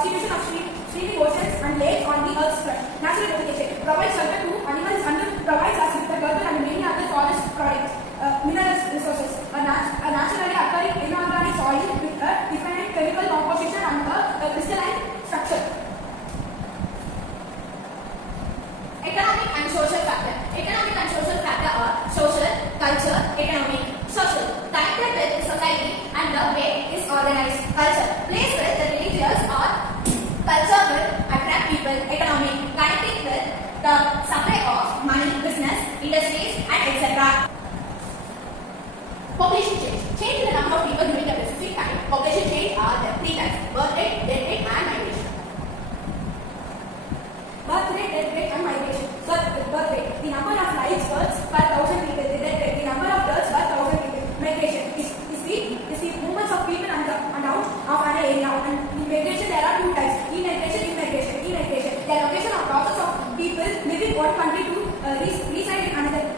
Constitution of streaming oceans and lakes on the Earth's crust. Natural vegetation provides shelter to animals and provides us with the herbal and many other forest products. Minerals resources. A naturally occurring inorganic soil with a different chemical composition and a crystalline structure. Economic and social factor. Economic and social factor are social, culture, economic, social. Connected with society and the way it is organized. Culture. Place with the religious or culture will attract people. Economic. Connecting with the supply of money, business, industries and etc. Population change. Change in the number of people during a specific time. Population change are the three types: birth rate, death rate and migration. Birth rate, death rate and migration. So, birth rate, the number of lives births per 1,000 people. The death rate, the number of deaths per 1,000 people. Migration is the movements of people and out of an area. And in migration there are two types: immigration, immigration. Immigration, the location of process of people leaving one country to reside in another.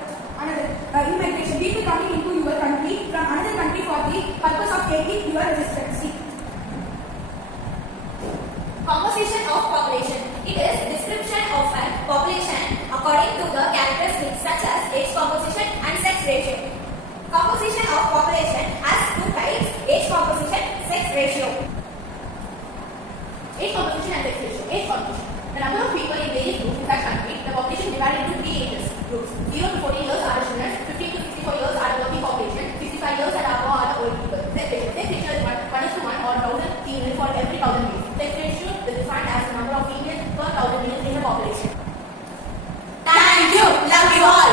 Immigration, people coming into your country from another country for the purpose of taking your residency. Composition of population. It is description of a population according to the characteristics such as age composition and sex ratio. Composition of population has two types: age composition, sex ratio. Age composition and sex ratio. Age composition. The number of people in various groups in that country, the population divided into three ages groups. 0 to 14 years are children, 15 to 64 years are working population, 65 years and above are the old people. Sex ratio. Sex ratio is 1:1 or 1,000 females for every 1,000 males. Sex ratio is defined as the number of females per 1,000 males in the population. Thank you. Love you all.